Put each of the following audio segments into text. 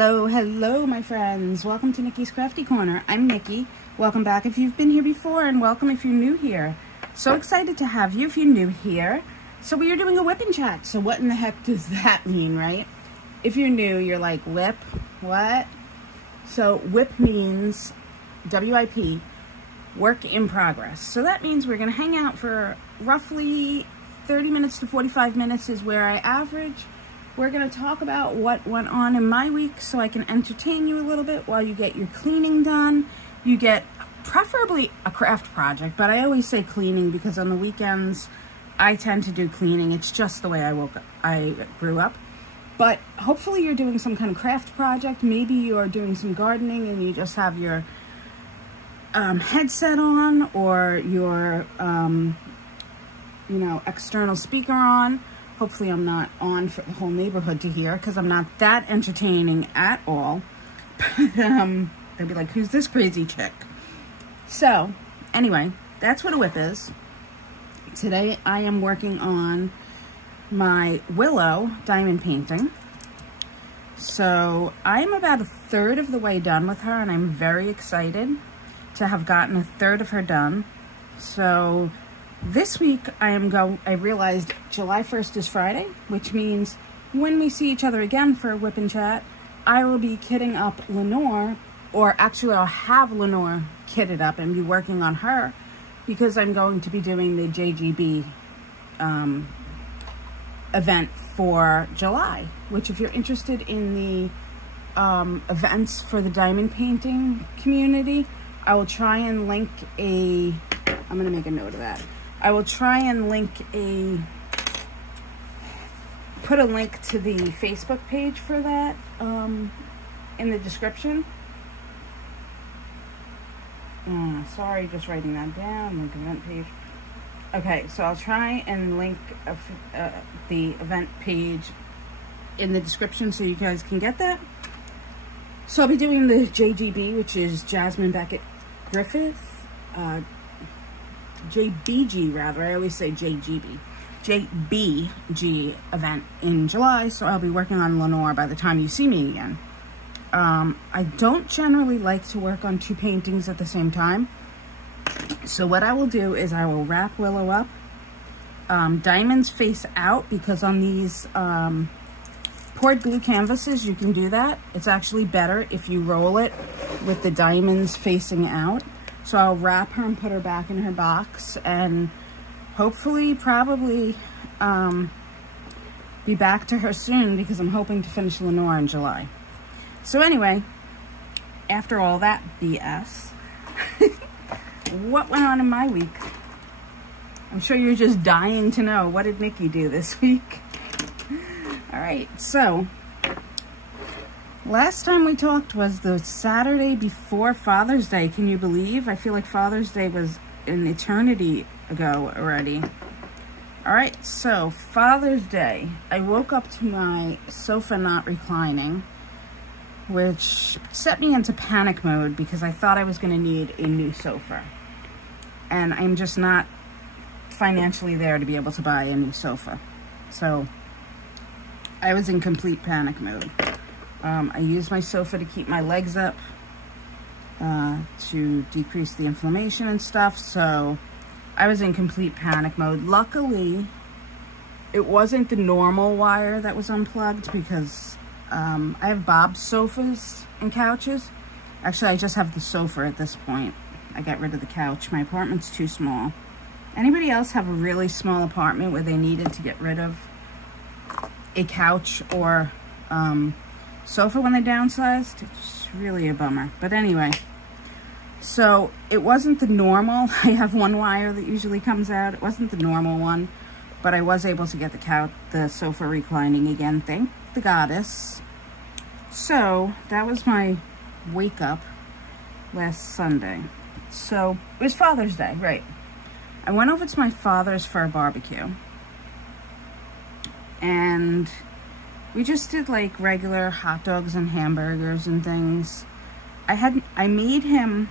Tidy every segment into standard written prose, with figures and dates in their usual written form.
Hello, hello, my friends. Welcome to Nikki's Crafty Corner. I'm Nikki. Welcome back if you've been here before, and welcome if you're new here. So excited to have you if you're new here. So we are doing a WIP and chat. So what in the heck does that mean, right? If you're new, you're like, WIP? What? So WIP means WIP, work in progress. So that means we're going to hang out for roughly 30 minutes to 45 minutes is where I average. We're going to talk about what went on in my week so I can entertain you a little bit while you get your cleaning done. You get preferably a craft project, but I always say cleaning because on the weekends I tend to do cleaning. It's just the way I grew up. But hopefully you're doing some kind of craft project. Maybe you're doing some gardening and you just have your headset on or your external speaker on. Hopefully I'm not on for the whole neighborhood to hear because I'm not that entertaining at all. But they'll be like, who's this crazy chick? So anyway, that's what a WIP is. Today I am working on my Willow diamond painting. So I'm about a third of the way done with her, and I'm very excited to have gotten a third of her done. So this week I realized July 1st is Friday, which means when we see each other again for a WIP and chat, I will be kitting up Lenore, or actually I'll have Lenore kitted up and be working on her because I'm going to be doing the JGB event for July, which if you're interested in the events for the diamond painting community, I will try and link I'm going to make a note of that. I will try and put a link to the Facebook page for that in the description. Sorry, just writing that down, like event page. Okay, so I'll try and link the event page in the description so you guys can get that. So I'll be doing the JGB, which is Jasmine Beckett Griffith, JBG rather, I always say JGB, JBG event in July, so I'll be working on Lenore by the time you see me again. I don't generally like to work on two paintings at the same time, so what I will do is I will wrap Willow up, diamonds face out, because on these poured glue canvases you can do that. It's actually better if you roll it with the diamonds facing out. So I'll wrap her and put her back in her box, and hopefully, probably, be back to her soon because I'm hoping to finish Lenore in July. So anyway, after all that BS, what went on in my week? I'm sure you're just dying to know, what did Nikki do this week? All right, so last time we talked was the Saturday before Father's Day. Can you believe? I feel like Father's Day was an eternity ago already. All right, so Father's Day, I woke up to my sofa not reclining, which set me into panic mode because I thought I was going to need a new sofa. And I'm just not financially there to be able to buy a new sofa. So I was in complete panic mode. I used my sofa to keep my legs up, to decrease the inflammation and stuff, so I was in complete panic mode. Luckily, it wasn't the normal wire that was unplugged because I have Bob's sofas and couches. Actually, I just have the sofa at this point. I got rid of the couch. My apartment's too small. Anybody else have a really small apartment where they needed to get rid of a couch or sofa when they downsized? It's really a bummer. But anyway, so it wasn't the normal. I have one wire that usually comes out. It wasn't the normal one, but I was able to get the sofa reclining again. Thank the goddess. So that was my wake up last Sunday. So it was Father's Day, right? I went over to my father's for a barbecue, and we just did like regular hot dogs and hamburgers and things. I made him,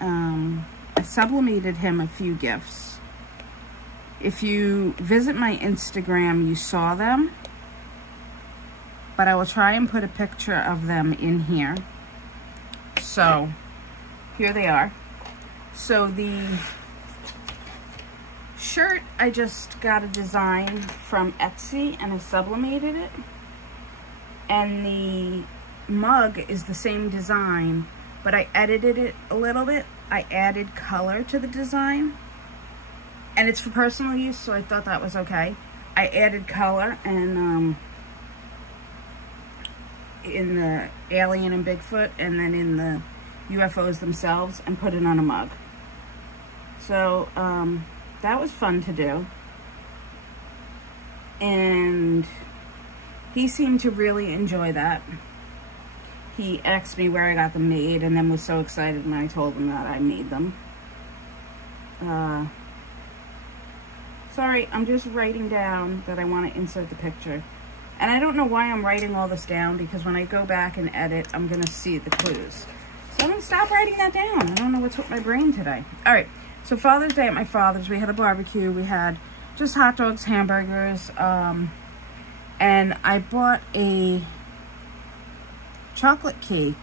I sublimated him a few gifts. If you visit my Instagram, you saw them. but I will try and put a picture of them in here. So here they are. So the shirt, I just got a design from Etsy and I sublimated it. And the mug is the same design, but I edited it a little bit. I added color to the design. And it's for personal use, so I thought that was okay. I added color and in the alien and Bigfoot, and then in the UFOs themselves, and put it on a mug. So that was fun to do. And he seemed to really enjoy that. He asked me where I got them made, and then was so excited when I told him that I made them. Sorry, I'm just writing down that I want to insert the picture. And I don't know why I'm writing all this down, because when I go back and edit, I'm going to see the clues. So I'm going to stop writing that down. I don't know what's with my brain today. All right, so Father's Day at my father's, we had a barbecue. We had just hot dogs, hamburgers, and I bought a chocolate cake.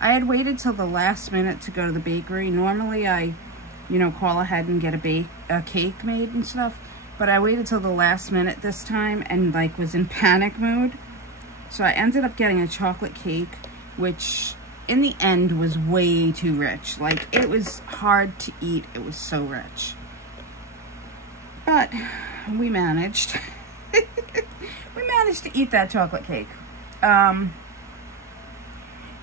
I had waited till the last minute to go to the bakery. Normally I, you know, call ahead and get a cake made and stuff. But I waited till the last minute this time and like was in panic mode. So I ended up getting a chocolate cake, which in the end was way too rich. Like, it was hard to eat. It was so rich. But we managed. We managed to eat that chocolate cake.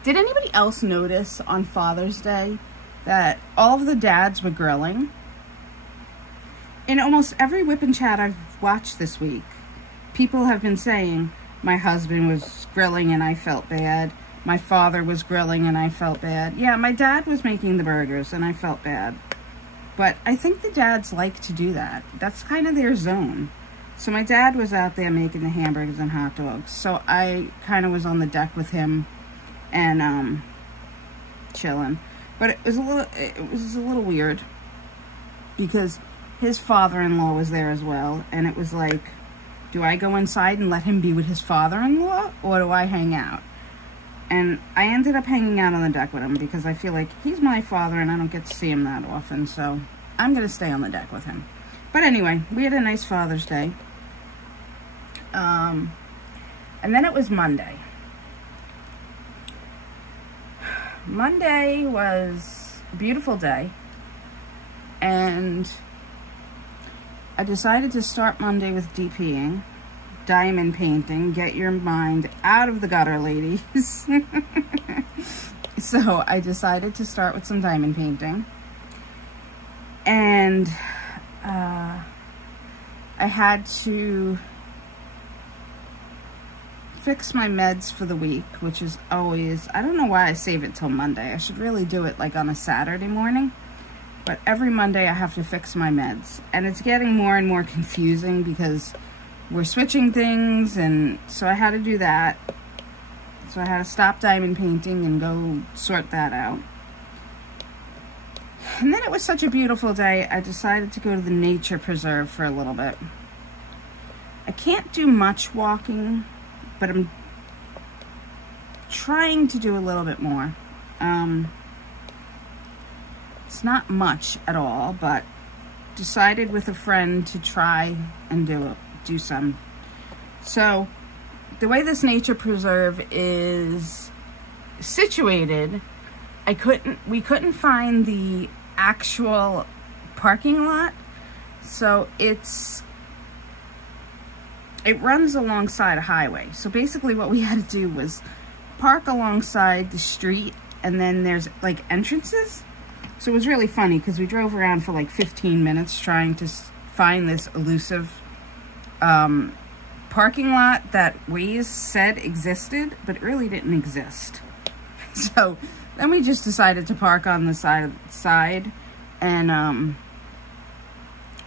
Did anybody else notice on Father's Day that all of the dads were grilling? In almost every WIP and chat I've watched this week, people have been saying, my husband was grilling and I felt bad. My father was grilling and I felt bad. Yeah, my dad was making the burgers and I felt bad. But I think the dads like to do that. That's kind of their zone. So my dad was out there making the hamburgers and hot dogs. So I kind of was on the deck with him and chilling. But it was a little weird because his father-in-law was there as well, and it was like, do I go inside and let him be with his father-in-law, or do I hang out? And I ended up hanging out on the deck with him because I feel like he's my father and I don't get to see him that often, so I'm going to stay on the deck with him. But anyway, we had a nice Father's Day. And then it was Monday. Monday was a beautiful day, and I decided to start Monday with DPing, diamond painting. Get your mind out of the gutter, ladies. So I decided to start with some diamond painting. And I had to fix my meds for the week, which is always, I don't know why I save it till Monday. I should really do it like on a Saturday morning. But every Monday I have to fix my meds. And it's getting more and more confusing because we're switching things, and so I had to do that. So I had to stop diamond painting and go sort that out. And then it was such a beautiful day, I decided to go to the nature preserve for a little bit. I can't do much walking, but I'm trying to do a little bit more. It's not much at all, but decided with a friend to try and do some. So the way this nature preserve is situated, we couldn't find the actual parking lot. So it runs alongside a highway. So basically what we had to do was park alongside the street, and then there's like entrances. So it was really funny because we drove around for like 15 minutes trying to find this elusive parking lot that Waze said existed, but it really didn't exist. So then we just decided to park on the side and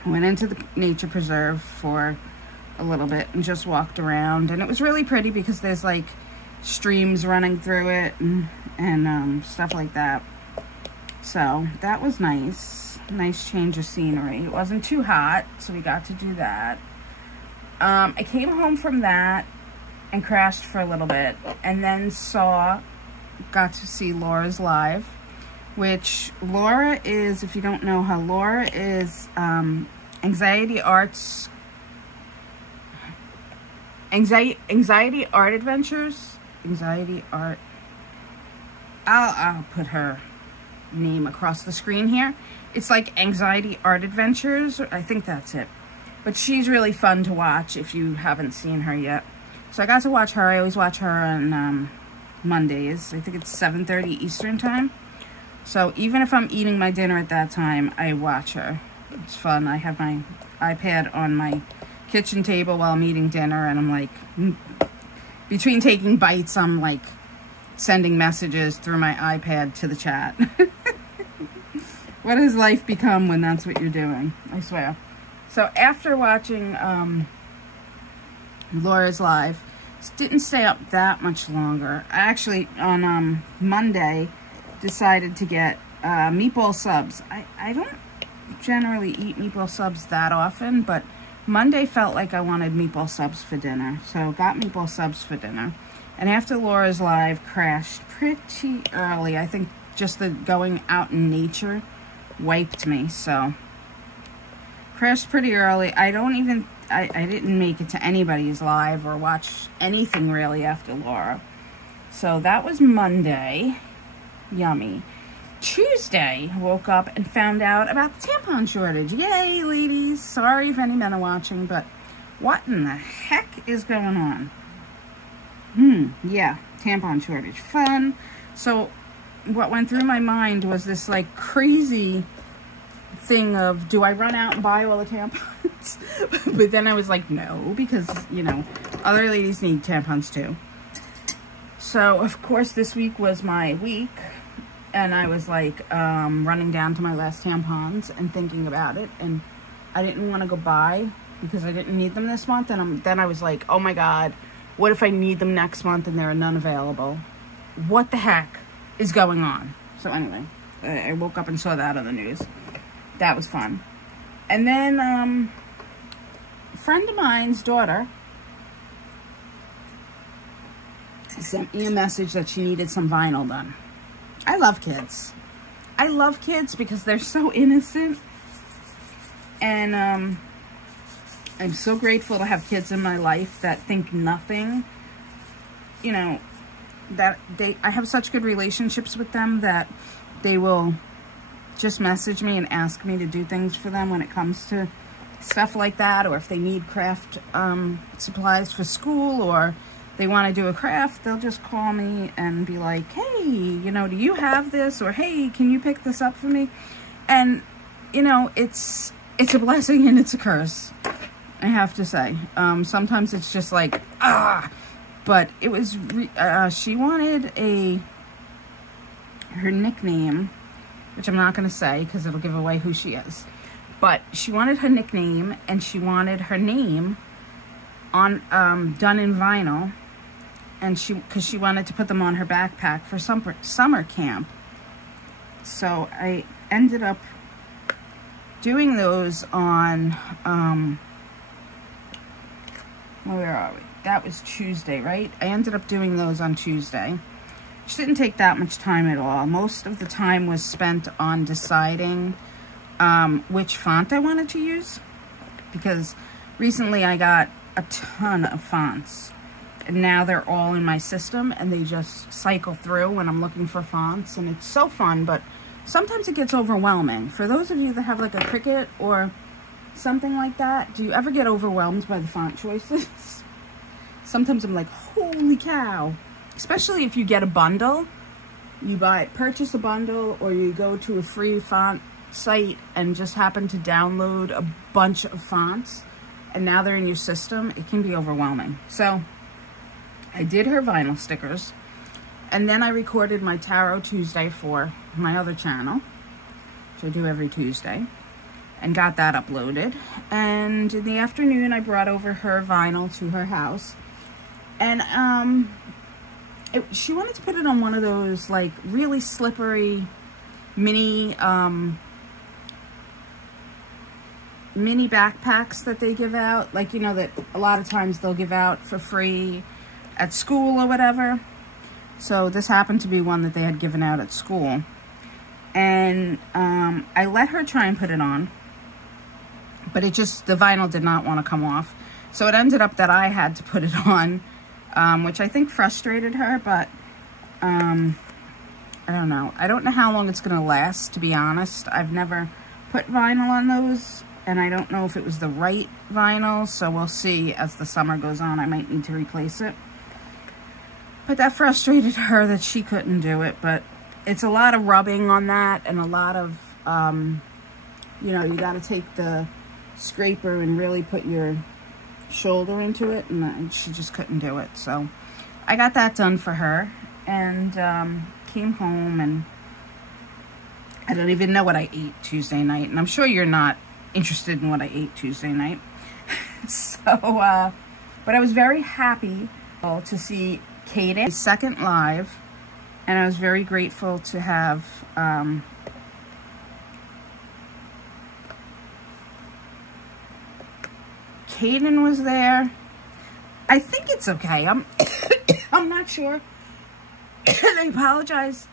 went into the nature preserve for a little bit and just walked around. And it was really pretty because there's like streams running through it and stuff like that. So that was nice. Nice change of scenery. It wasn't too hot, so we got to do that. I came home from that, and crashed for a little bit, and then got to see Laura's live, which Laura is, if you don't know her, Laura is Anxiety Art Adventures. I'll put her name across the screen here. It's like Anxiety Art Adventures. I think that's it. But she's really fun to watch if you haven't seen her yet. So I got to watch her. I always watch her on Mondays. I think it's 7:30 Eastern time. So even if I'm eating my dinner at that time, I watch her. It's fun. I have my iPad on my kitchen table while I'm eating dinner, and I'm like, between taking bites, I'm like sending messages through my iPad to the chat. What has life become when that's what you're doing? I swear. So after watching Laura's live, didn't stay up that much longer. I actually, on Monday, decided to get meatball subs. I don't generally eat meatball subs that often, but Monday felt like I wanted meatball subs for dinner. So got meatball subs for dinner. And after Laura's live, crashed pretty early. I think just the going out in nature wiped me, so crashed pretty early. I didn't make it to anybody's live or watch anything really after Laura. So that was Monday. Yummy. Tuesday, woke up and found out about the tampon shortage. Yay, ladies. Sorry if any men are watching, but what in the heck is going on? Yeah, tampon shortage. Fun. So what went through my mind was this like crazy thing of, do I run out and buy all the tampons? But then I was like, no, because, you know, other ladies need tampons too. So, of course, this week was my week, and I was like running down to my last tampons and thinking about it, and I didn't want to go buy because I didn't need them this month, and then I was like, oh my God, what if I need them next month and there are none available? What the heck is going on? So anyway, I woke up and saw that on the news. That was fun. And then a friend of mine's daughter sent me a message that she needed some vinyl done. I love kids. I love kids because they're so innocent. And I'm so grateful to have kids in my life that think nothing. You know, that I have such good relationships with them that they will just message me and ask me to do things for them when it comes to stuff like that, or if they need craft supplies for school, or they want to do a craft, they'll just call me and be like, hey, you know, do you have this? Or, hey, can you pick this up for me? And, you know, it's a blessing and it's a curse, I have to say. Sometimes it's just like, but it was, she wanted her nickname, which I'm not going to say because it'll give away who she is. But she wanted her nickname, and she wanted her name on done in vinyl, and because she wanted to put them on her backpack for summer camp. So I ended up doing those on where are we? That was Tuesday, right? I ended up doing those on Tuesday. Which didn't take that much time at all. Most of the time was spent on deciding which font I wanted to use, because recently I got a ton of fonts, and now they're all in my system, and they just cycle through when I'm looking for fonts, and it's so fun, but sometimes it gets overwhelming. For those of you that have like a Cricut or something like that, do you ever get overwhelmed by the font choices? Sometimes I'm like, holy cow. Especially if you get a bundle, you purchase a bundle, or you go to a free font site and just happen to download a bunch of fonts, and now they're in your system. It can be overwhelming. So I did her vinyl stickers, and then I recorded my Tarot Tuesday for my other channel, which I do every Tuesday, and got that uploaded. And in the afternoon, I brought over her vinyl to her house, and she wanted to put it on one of those like really slippery mini backpacks that they give out, like, you know, that a lot of times they'll give out for free at school or whatever. So this happened to be one that they had given out at school. And I let her try and put it on, but the vinyl did not want to come off. So it ended up that I had to put it on, which I think frustrated her, but I don't know. I don't know how long it's going to last, to be honest. I've never put vinyl on those, and I don't know if it was the right vinyl, so we'll see as the summer goes on. I might need to replace it. But that frustrated her that she couldn't do it, but it's a lot of rubbing on that, and a lot of, you know, you got to take the scraper and really put your shoulder into it, and she just couldn't do it. So I got that done for her, and came home, and I don't even know what I ate Tuesday night, and I'm sure you're not interested in what I ate Tuesday night. So, but I was very happy to see Caden's second live, and I was very grateful to have Caden was there. I think it's okay. I'm I'm not sure. And I apologize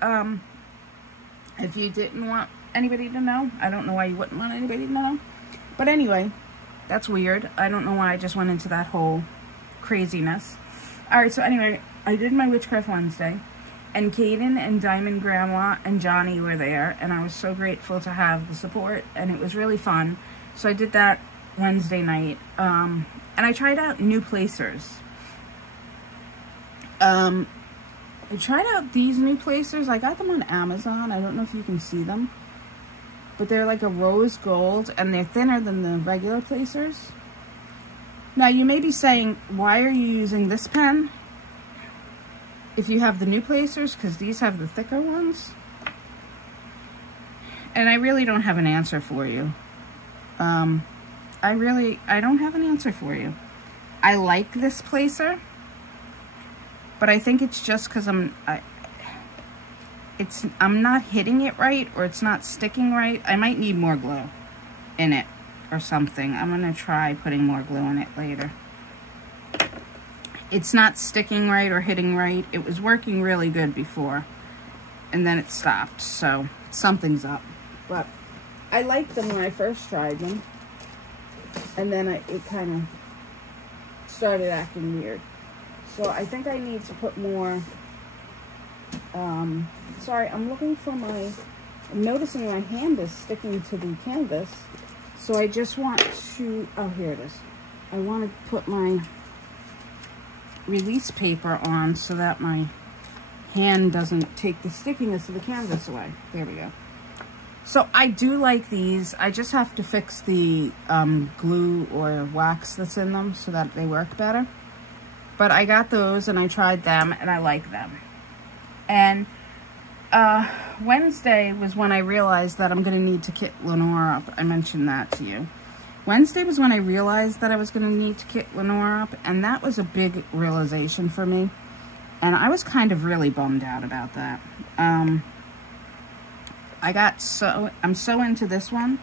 if you didn't want anybody to know. I don't know why you wouldn't want anybody to know. But anyway, that's weird. I don't know why I just went into that whole craziness. Alright, so anyway, I did my Witchcraft Wednesday, and Caden and Diamond Grandma and Johnny were there, and I was so grateful to have the support, and it was really fun. So I did that Wednesday night, and I tried out new placers. I tried out these new placers. I got them on Amazon. I don't know if you can see them, but they're like a rose gold, and they're thinner than the regular placers. Now, you may be saying, why are you using this pen if you have the new placers? Because these have the thicker ones. And I really don't have an answer for you. I don't have an answer for you. I like this placer, but I think it's just because I'm not hitting it right, or it's not sticking right. I might need more glue in it or something. I'm gonna try putting more glue in it later. It's not sticking right or hitting right. It was working really good before, and then it stopped, so something's up. But I liked them when I first tried them, and then it kind of started acting weird. So I think I need to put more, sorry, I'm looking for I'm noticing my hand is sticking to the canvas. So I just want to, oh, here it is. I want to put my release paper on so that my hand doesn't take the stickiness of the canvas away. There we go. So I do like these. I just have to fix the glue or wax that's in them so that they work better. But I got those and I tried them and I like them. And Wednesday was when I realized that I'm going to need to kit Lenore up. I mentioned that to you. Wednesday was when I realized that I was going to need to kit Lenore up, and that was a big realization for me. And I was kind of really bummed out about that. I'm so into this one,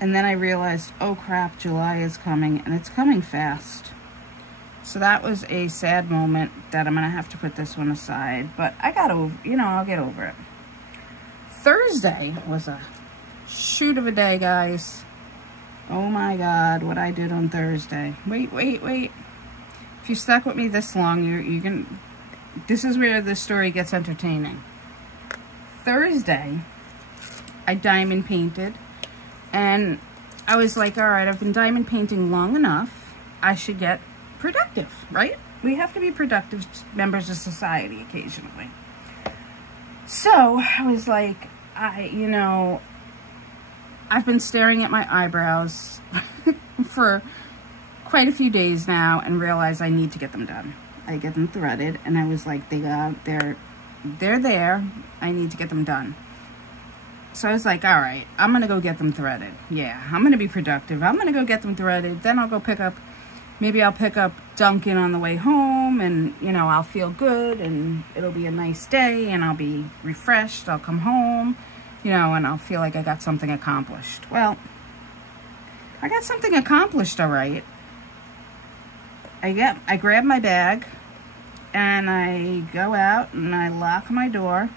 and then I realized, oh crap, July is coming, and it's coming fast. So that was a sad moment that I'm going to have to put this one aside. But I got over, you know, I'll get over it. Thursday was a shoot of a day, guys. Oh my God, what I did on Thursday. Wait. If you stuck with me this long, you're going to... This is where the story gets entertaining. Thursday, I diamond painted. And I was like, all right, I've been diamond painting long enough. I should get productive, right? We have to be productive members of society occasionally. So I was like, you know, I've been staring at my eyebrows for quite a few days now and realized I need to get them done. I get them threaded, and I was like, they're there. I need to get them done. So I was like, all right, I'm going to go get them threaded. Yeah, I'm going to be productive. I'm going to go get them threaded. Then I'll go pick up, maybe I'll pick up Duncan on the way home, and, you know, I'll feel good, and it'll be a nice day, and I'll be refreshed. I'll come home, you know, and I'll feel like I got something accomplished. Well, I got something accomplished, all right. I grabbed my bag, and I go out and I lock my door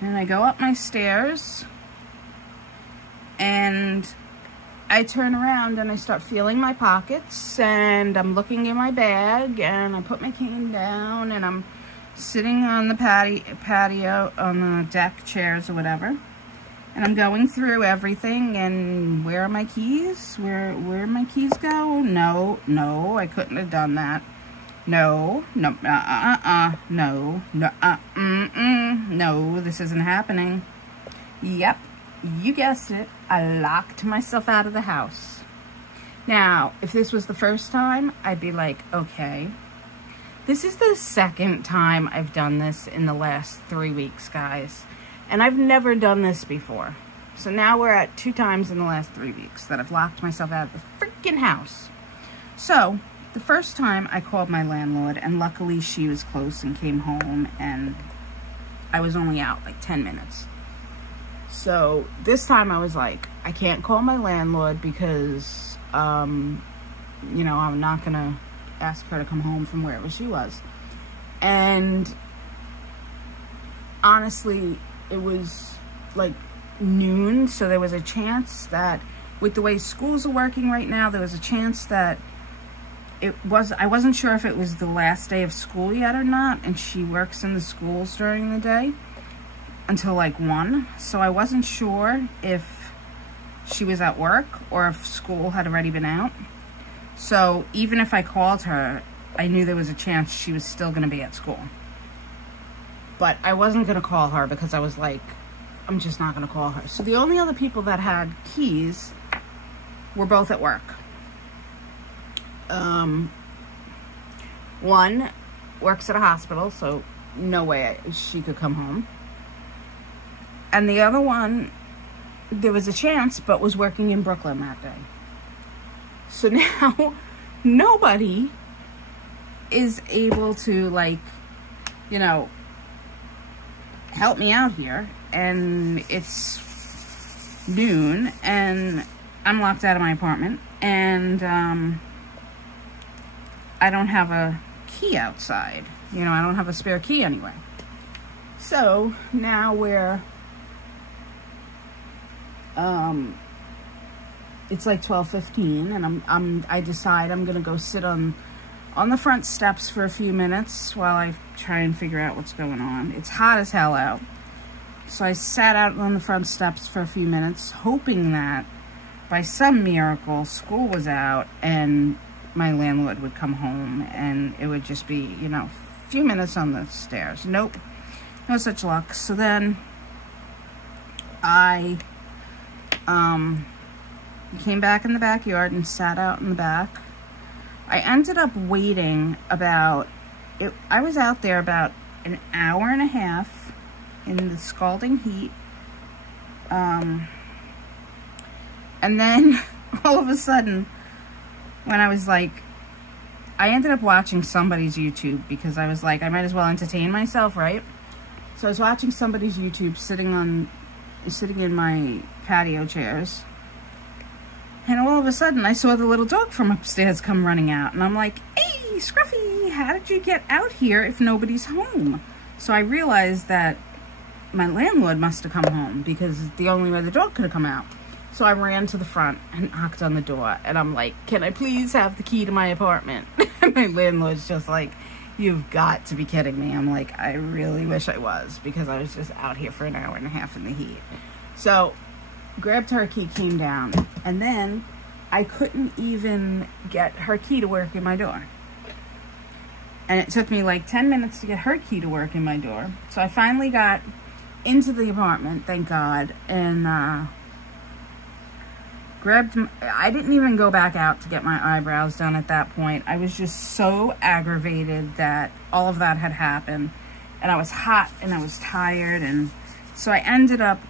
and I go up my stairs and I turn around and I start feeling my pockets and I'm looking in my bag and I put my cane down and I'm sitting on the patio on the deck chairs or whatever, and I'm going through everything and where are my keys? Where my keys go? No, I couldn't have done that. No, no, no, this isn't happening. Yep, you guessed it. I locked myself out of the house. Now, if this was the first time, I'd be like, okay. This is the second time I've done this in the last 3 weeks, guys. And I've never done this before. So now we're at 2 times in the last 3 weeks that I've locked myself out of the freaking house. So, the first time I called my landlord, and luckily she was close and came home, and I was only out like 10 minutes. So this time I was like, I can't call my landlord because, you know, I'm not going to ask her to come home from wherever she was. And honestly, it was like noon, so there was a chance that with the way schools are working right now, there was a chance that I wasn't sure if it was the last day of school yet or not, and she works in the schools during the day until like 1, so I wasn't sure if she was at work or if school had already been out. So even if I called her, I knew there was a chance she was still going to be at school. But I wasn't going to call her because I was like, I'm just not going to call her. So the only other people that had keys were both at work. One works at a hospital, so no way she could come home. And the other one, there was a chance, but was working in Brooklyn that day. So now, nobody is able to, like, you know, help me out here. And it's noon, and I'm locked out of my apartment. And, I don't have a key outside. You know, I don't have a spare key anyway. So, now we're... it's like 12:15, and I decide I'm gonna go sit on the front steps for a few minutes while I try and figure out what's going on. It's hot as hell out, so I sat out on the front steps for a few minutes, hoping that by some miracle school was out and my landlord would come home and it would just be, you know, a few minutes on the stairs. Nope, no such luck. So then I came back in the backyard and sat out in the back. I ended up waiting I was out there about an hour and a half in the scalding heat. And then all of a sudden, when I was like, I ended up watching somebody's YouTube because I was like, I might as well entertain myself, right? So I was watching somebody's YouTube sitting in my patio chairs. And all of a sudden, I saw the little dog from upstairs come running out. And I'm like, hey, Scruffy, how did you get out here if nobody's home? So I realized that my landlord must have come home because the only way the dog could have come out. So I ran to the front and knocked on the door. And I'm like, can I please have the key to my apartment? And my landlord's just like, you've got to be kidding me. I'm like, I really wish I was, because I was just out here for an hour and a half in the heat. So grabbed her key, came down, and then I couldn't even get her key to work in my door. And it took me like 10 minutes to get her key to work in my door. So I finally got into the apartment, thank God, and I didn't even go back out to get my eyebrows done at that point. I was just so aggravated that all of that had happened, and I was hot and I was tired, and so I ended up,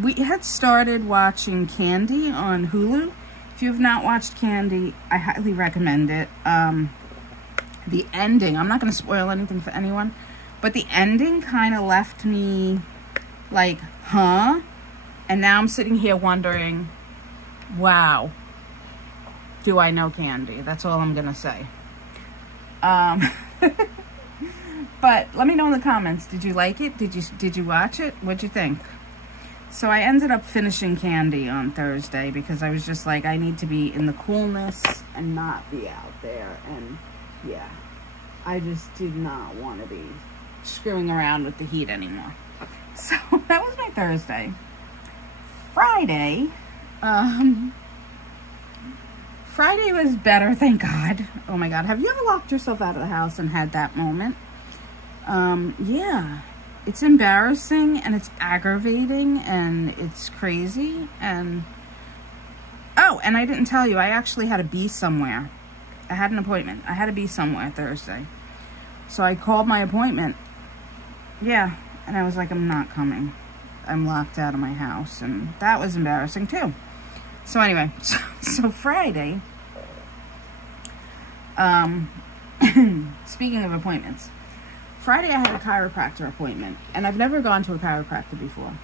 we had started watching Candy on Hulu. If you have not watched Candy, I highly recommend it. The ending, I'm not going to spoil anything for anyone, but the ending kind of left me like, huh? And now I'm sitting here wondering, wow, do I know Candy? That's all I'm going to say. But let me know in the comments. Did you like it? Did you watch it? What'd you think? So I ended up finishing Candy on Thursday because I was just like, I need to be in the coolness and not be out there. And yeah, I just did not want to be screwing around with the heat anymore. So that was my Thursday. Friday, Friday was better, thank God. Oh my God, have you ever locked yourself out of the house and had that moment? Yeah, it's embarrassing and it's aggravating and it's crazy. And oh, and I didn't tell you, I actually had to be somewhere. I had an appointment. I had to be somewhere Thursday. So I called my appointment. Yeah, and I was like, I'm not coming. I'm locked out of my house, and that was embarrassing too. So anyway, so Friday, speaking of appointments, Friday I had a chiropractor appointment, and I've never gone to a chiropractor before.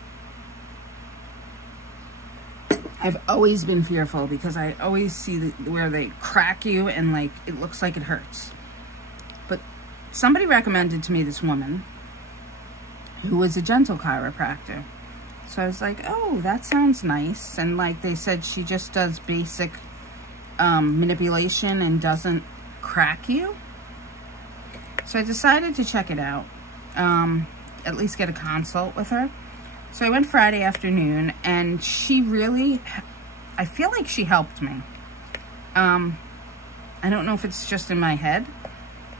I've always been fearful because I always see where they crack you and like it looks like it hurts. But somebody recommended to me this woman who was a gentle chiropractor. So I was like, oh, that sounds nice. And like they said, she just does basic manipulation and doesn't crack you. So I decided to check it out, at least get a consult with her. So I went Friday afternoon, and she really, I feel like she helped me. I don't know if it's just in my head,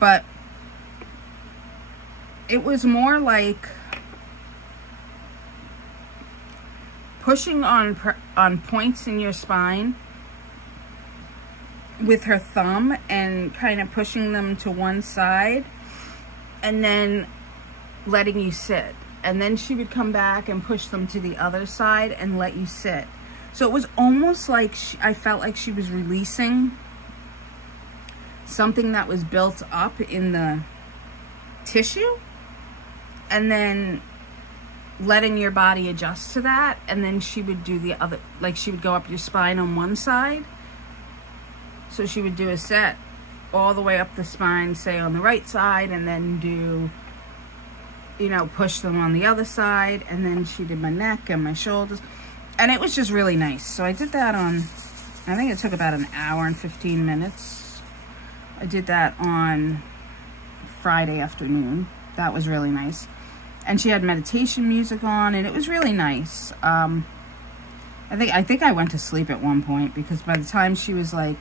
but it was more like pushing on points in your spine with her thumb and kind of pushing them to one side and then letting you sit. And then she would come back and push them to the other side and let you sit. So it was almost like I felt like she was releasing something that was built up in the tissue and then letting your body adjust to that. And then she would do the other, like she would go up your spine on one side. So she would do a set all the way up the spine, say on the right side, and then do, you know, push them on the other side. And then she did my neck and my shoulders. And it was just really nice. So I did that on, I think it took about an hour and 15 minutes. I did that on Friday afternoon. That was really nice. And she had meditation music on, and it was really nice. I think I went to sleep at one point because by the time she was like,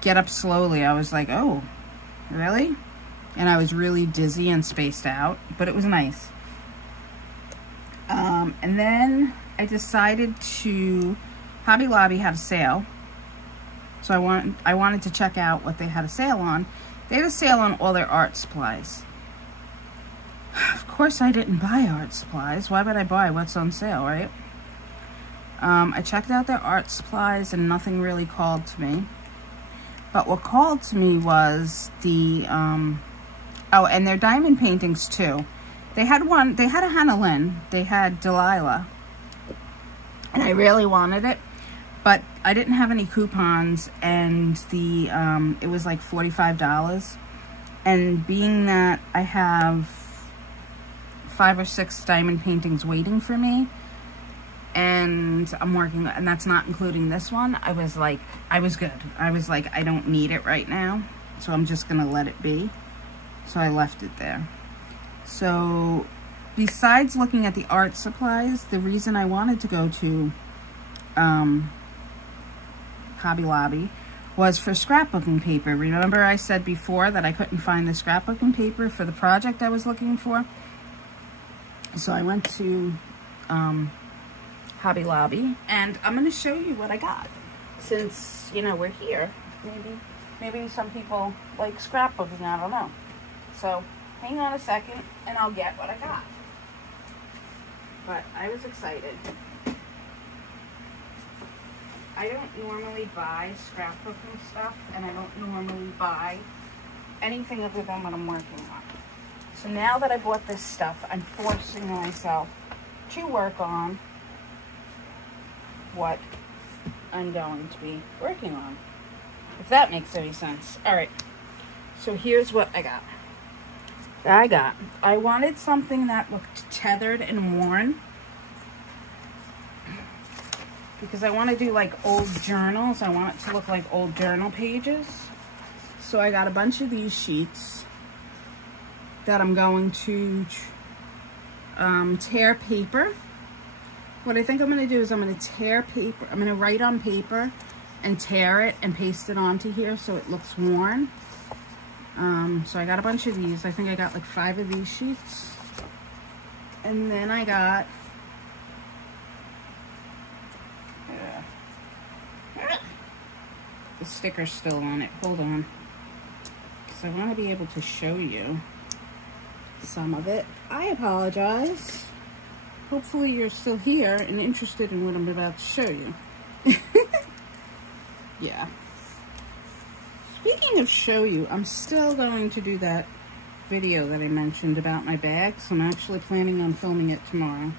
get up slowly, I was like, oh, really? And I was really dizzy and spaced out, but it was nice. And then I decided to, Hobby Lobby had a sale. So I wanted to check out what they had a sale on. They had a sale on all their art supplies. Of course I didn't buy art supplies. Why would I buy what's on sale, right? I checked out their art supplies and nothing really called to me. But what called to me was the, oh, and their diamond paintings too. They had a Hannah Lynn. They had Delilah. And I really wanted it. But I didn't have any coupons, and it was like $45. And being that I have 5 or 6 diamond paintings waiting for me, and I'm working, and that's not including this one, I was like, I was good. I was like, I don't need it right now, so I'm just gonna let it be. So I left it there. So besides looking at the art supplies, the reason I wanted to go to Hobby Lobby was for scrapbooking paper. Remember I said before that I couldn't find the scrapbooking paper for the project I was looking for? So I went to Hobby Lobby, and I'm going to show you what I got. Since, you know, we're here, maybe some people like scrapbooking, I don't know. So hang on a second and I'll get what I got. But I was excited. I don't normally buy scrapbooking stuff, and I don't normally buy anything other than what I'm working on. So now that I bought this stuff, I'm forcing myself to work on what I'm going to be working on, if that makes any sense. All right, So here's what I got. I wanted something that looked tethered and worn, because I want to do like old journals. I want it to look like old journal pages. So I got a bunch of these sheets that I'm going to tear paper. What I think I'm going to do is I'm going to tear paper. I'm going to write on paper and tear it and paste it onto here so it looks worn. So I got a bunch of these. I think I got like 5 of these sheets. And then I got the sticker's still on it. Hold on. Because I want to be able to show you some of it. I apologize. Hopefully you're still here and interested in what I'm about to show you. Yeah. Speaking of show you, I'm still going to do that video that I mentioned about my bags. I'm actually planning on filming it tomorrow,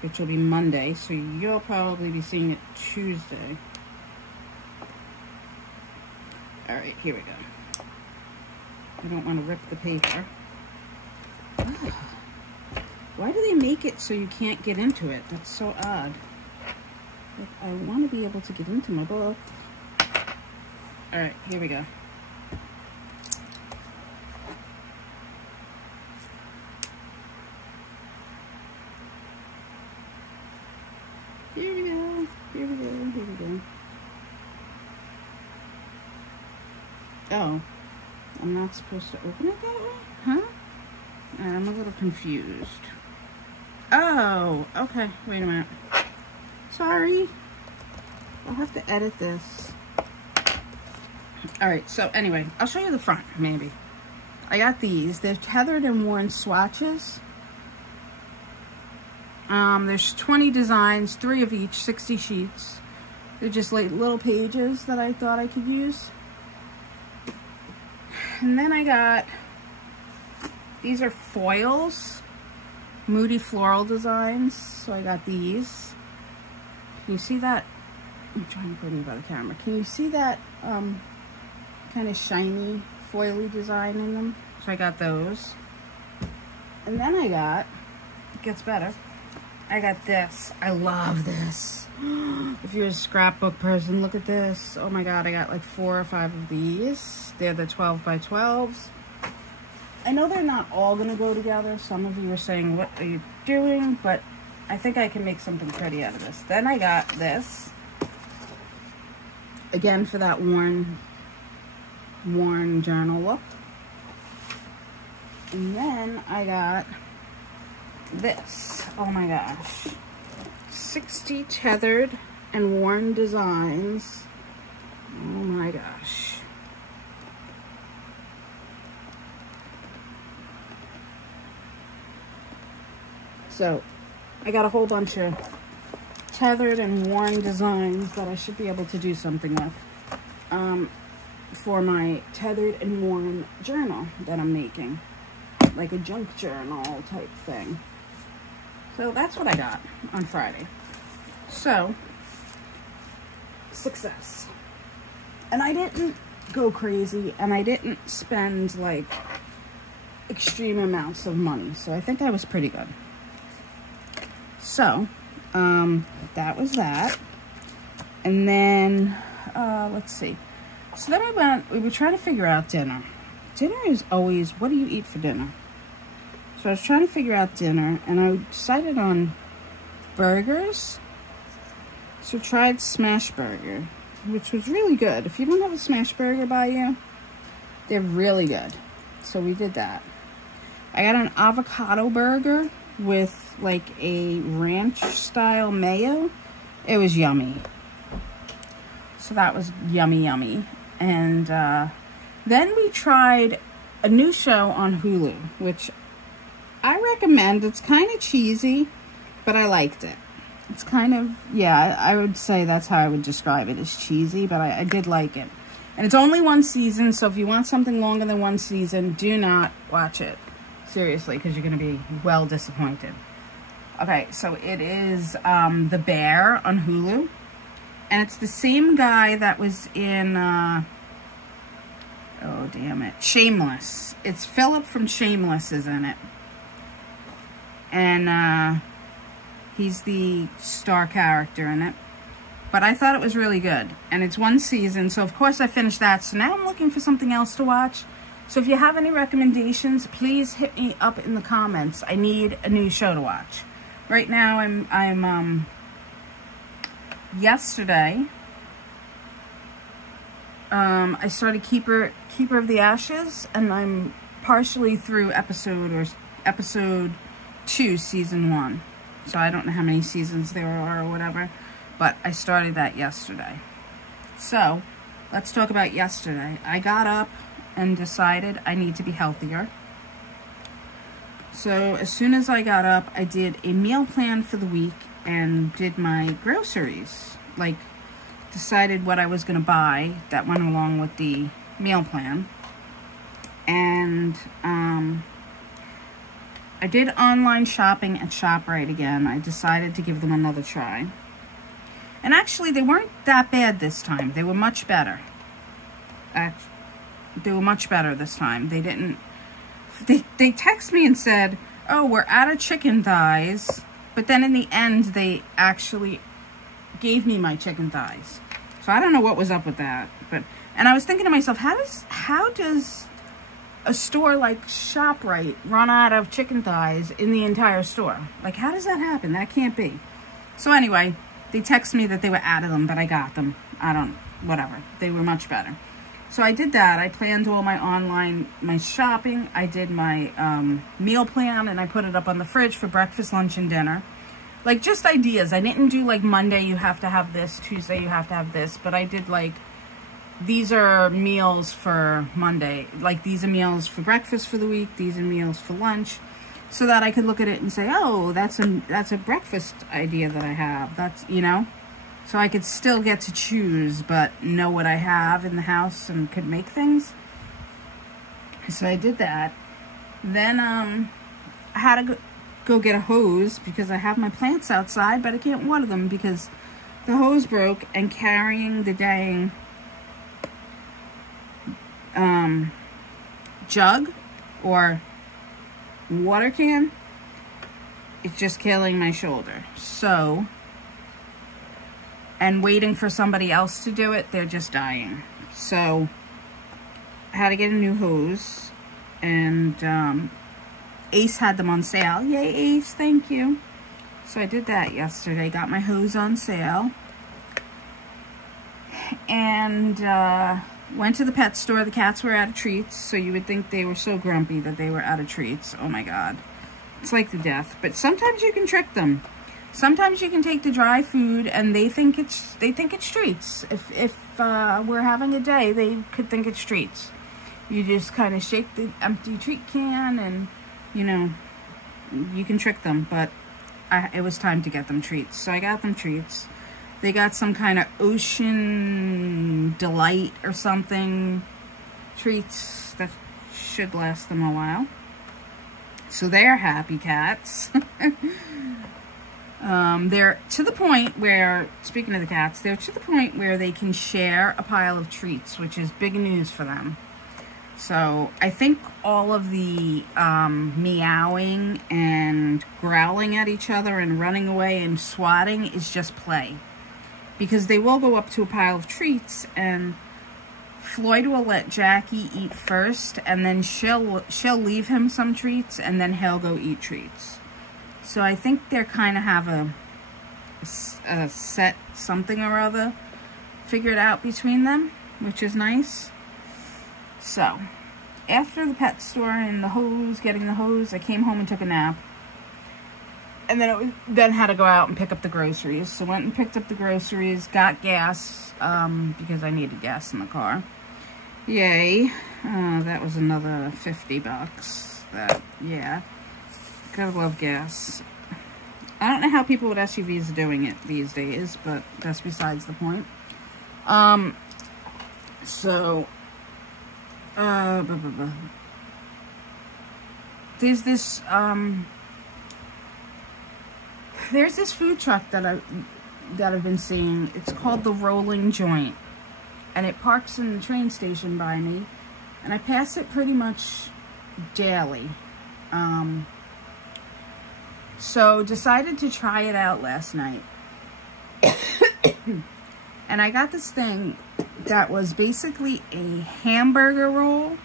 which will be Monday, so you'll probably be seeing it Tuesday. Alright, here we go. I don't want to rip the paper. Why do they make it so you can't get into it? That's so odd. Like, I want to be able to get into my book. Alright, here we go. Here we go. Here we go. Here we go. Oh. I'm not supposed to open it that way? Huh? I'm a little confused. Oh, okay. Wait a minute. Sorry. I'll have to edit this. Alright, so anyway, I'll show you the front, maybe. I got these. They're tethered and worn swatches. There's 20 designs, 3 of each, 60 sheets. They're just like little pages that I thought I could use. And then I got, these are foils, moody floral designs. So I got these. Can you see that? I'm trying to put it by the camera. Can you see that kind of shiny, foily design in them? So I got those. And then I got, it gets better, I got this. I love this. If you're a scrapbook person, look at this. Oh my god, I got like 4 or 5 of these. They're the 12 by 12s. I know they're not all gonna go together. Some of you are saying, what are you doing? But I think I can make something pretty out of this. Then I got this. Again, for that worn journal look. And then I got this. Oh my gosh. 60 tethered and worn designs. Oh my gosh. So, I got a whole bunch of tethered and worn designs that I should be able to do something with. For my tethered and worn journal that I'm making. Like a junk journal type thing. So that's what I got on Friday. So, success. And I didn't go crazy, and I didn't spend like extreme amounts of money. So I think I was pretty good. So, that was that. And then, let's see. So then we were trying to figure out dinner. Dinner is always, what do you eat for dinner? So I was trying to figure out dinner, and I decided on burgers. So I tried smash burger, which was really good. If you don't have a smash burger by you, they're really good. So we did that. I got an avocado burger with like a ranch style mayo. It was yummy. So that was yummy, yummy. And then we tried a new show on Hulu, which I recommend. It's kind of cheesy, but I liked it. It's kind of, yeah, I would say that's how I would describe it, as cheesy, but I did like it. And it's only 1 season, so if you want something longer than 1 season, do not watch it. Seriously, because you're going to be well disappointed. Okay, so it is The Bear on Hulu. And it's the same guy that was in Oh, damn it. Shameless. It's Philip from Shameless is in it. And he's the star character in it. But I thought it was really good. And it's one season, so of course I finished that. So now I'm looking for something else to watch. So if you have any recommendations, please hit me up in the comments. I need a new show to watch. Right now yesterday, I started Keeper of the Ashes, and I'm partially through episode 2, season 1. So I don't know how many seasons there are or whatever, but I started that yesterday. So let's talk about yesterday. I got up and decided I need to be healthier. So as soon as I got up, I did a meal plan for the week and did my groceries. Like, decided what I was going to buy that went along with the meal plan. And I did online shopping at ShopRite again. I decided to give them another try. And actually, they weren't that bad this time. They were much better. They were much better this time. They didn't... They texted me and said, oh, we're out of chicken thighs. But then in the end, they actually gave me my chicken thighs. So I don't know what was up with that. And I was thinking to myself, how does a store like ShopRite run out of chicken thighs in the entire store? Like, how does that happen? That can't be. So anyway, they texted me that they were out of them, but I got them. Whatever. They were much better. So I did that. I planned all my shopping. I did my meal plan, and I put it up on the fridge for breakfast, lunch, and dinner. Like, just ideas. I didn't do, like, Monday you have to have this, Tuesday you have to have this, but I did, like, these are meals for Monday. Like, these are meals for breakfast for the week. These are meals for lunch. So that I could look at it and say, oh, that's a breakfast idea that I have. That's, you know? So I could still get to choose, but know what I have in the house and could make things. So I did that. Then I had to go get a hose because I have my plants outside, but I can't water them because the hose broke, and carrying the dang jug or water can, it's just killing my shoulder. So... and waiting for somebody else to do it, they're just dying. So, I had to get a new hose, and Ace had them on sale. Yay, Ace, thank you. So I did that yesterday, got my hose on sale, and went to the pet store. The cats were out of treats, so you would think they were so grumpy that they were out of treats. Oh my God. It's like the death, but sometimes you can trick them. Sometimes you can take the dry food and they think it's treats. If we're having a day, they could think it's treats. You just kind of shake the empty treat can and, you know, you can trick them. But it was time to get them treats. So I got them treats. They got some kind of Ocean Delight or something treats that should last them a while. So they're happy cats. They're to the point where, speaking of the cats, they're to the point where they can share a pile of treats, which is big news for them. So I think all of the meowing and growling at each other and running away and swatting is just play. Because they will go up to a pile of treats, and Floyd will let Jackie eat first, and then she'll leave him some treats, and then he'll go eat treats. So I think they're kind of have a set something or other figured out between them, which is nice. So after the pet store and the hose, getting the hose, I came home and took a nap. And then had to go out and pick up the groceries. So went and picked up the groceries, got gas, because I needed gas in the car. Yay. That was another 50 bucks. Yeah. Gotta love gas. I don't know how people with SUVs are doing it these days, but that's besides the point. There's this food truck that I've been seeing. It's called the Rolling Joint, and it parks in the train station by me. and I pass it pretty much daily. So decided to try it out last night. And I got this thing that was basically a hamburger roll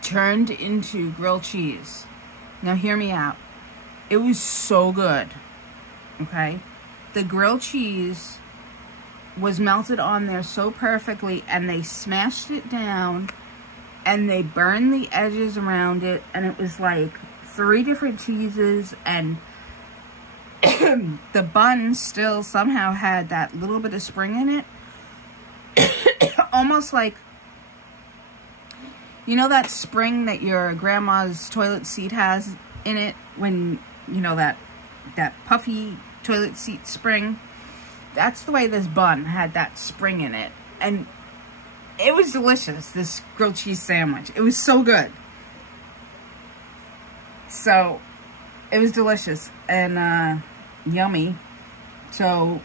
turned into grilled cheese. Now hear me out. It was so good. Okay? The grilled cheese was melted on there so perfectly, and they smashed it down and they burned the edges around it, and it was like 3 different cheeses, and the bun still somehow had that little bit of spring in it. Almost like, you know that spring that your grandma's toilet seat has in it, when, you know, that puffy toilet seat spring? That's the way this bun had that spring in it. And it was delicious, this grilled cheese sandwich. It was so good. So, it was delicious and yummy. So,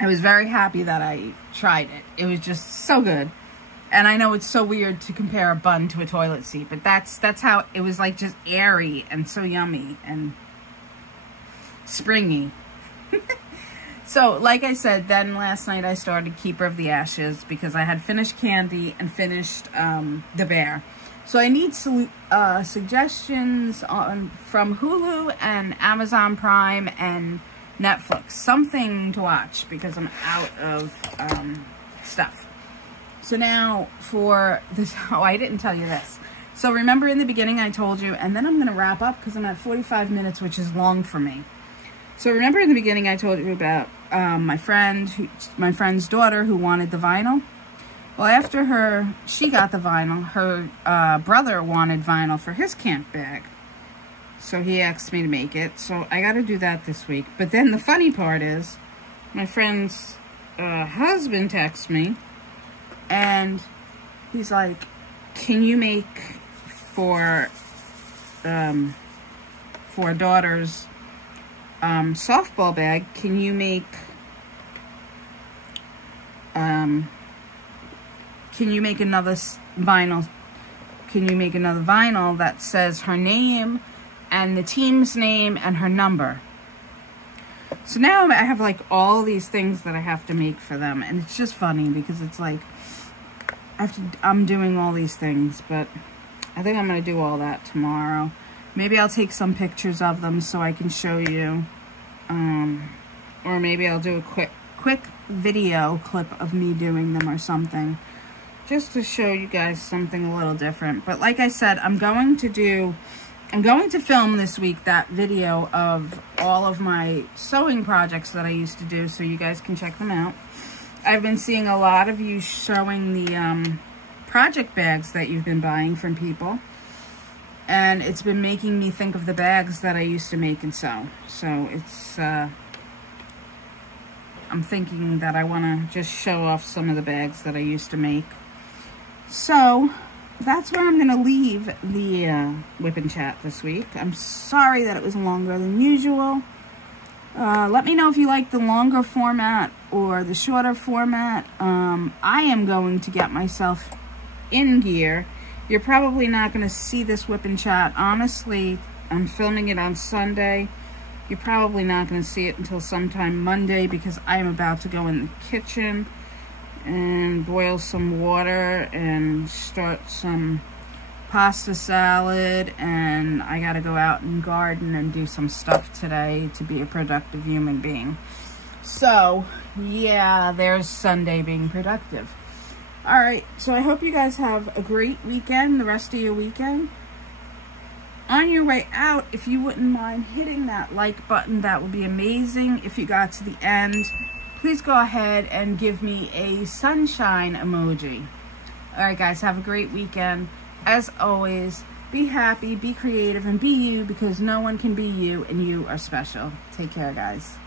I was very happy that I tried it. It was just so good. And I know it's so weird to compare a bun to a toilet seat, but that's how it was, like, just airy and so yummy and springy. So, like I said, then last night I started Keeper of the Ashes because I had finished Candy and finished The Bear. So I need suggestions from Hulu and Amazon Prime and Netflix. Something to watch because I'm out of stuff. So now for this, oh, I didn't tell you this. So remember in the beginning I told you, and then I'm going to wrap up because I'm at 45 minutes, which is long for me. So remember in the beginning I told you about my friend's daughter who wanted the vinyl? Well, after she got the vinyl, her brother wanted vinyl for his camp bag. So he asked me to make it. So I got to do that this week. But then the funny part is, my friend's husband texts me, and he's like, can you make for daughter's softball bag, can you make another vinyl? Can you make another vinyl that says her name and the team's name and her number? So now I have like all these things that I have to make for them, and it's just funny because it's like I'm doing all these things, but I think I'm gonna do all that tomorrow. Maybe I'll take some pictures of them so I can show you, or maybe I'll do a quick video clip of me doing them or something, just to show you guys something a little different. But like I said, I'm going to film this week that video of all of my sewing projects that I used to do, so you guys can check them out. I've been seeing a lot of you showing the project bags that you've been buying from people, and it's been making me think of the bags that I used to make and sew. So it's I'm thinking that I want to just show off some of the bags that I used to make. So that's where I'm going to leave the WIP and Chat this week. I'm sorry that it was longer than usual. Let me know if you like the longer format or the shorter format. I am going to get myself in gear. You're probably not going to see this WIP and Chat. Honestly, I'm filming it on Sunday. You're probably not going to see it until sometime Monday because I am about to go in the kitchen and boil some water and start some pasta salad, and I gotta go out and garden and do some stuff today to be a productive human being. So yeah, there's Sunday being productive. Alright, so I hope you guys have a great weekend, the rest of your weekend. On your way out, if you wouldn't mind hitting that like button, that would be amazing. If you got to the end, please go ahead and give me a sunshine emoji. Alright guys, have a great weekend. As always, be happy, be creative, and be you, because no one can be you, and you are special. Take care, guys.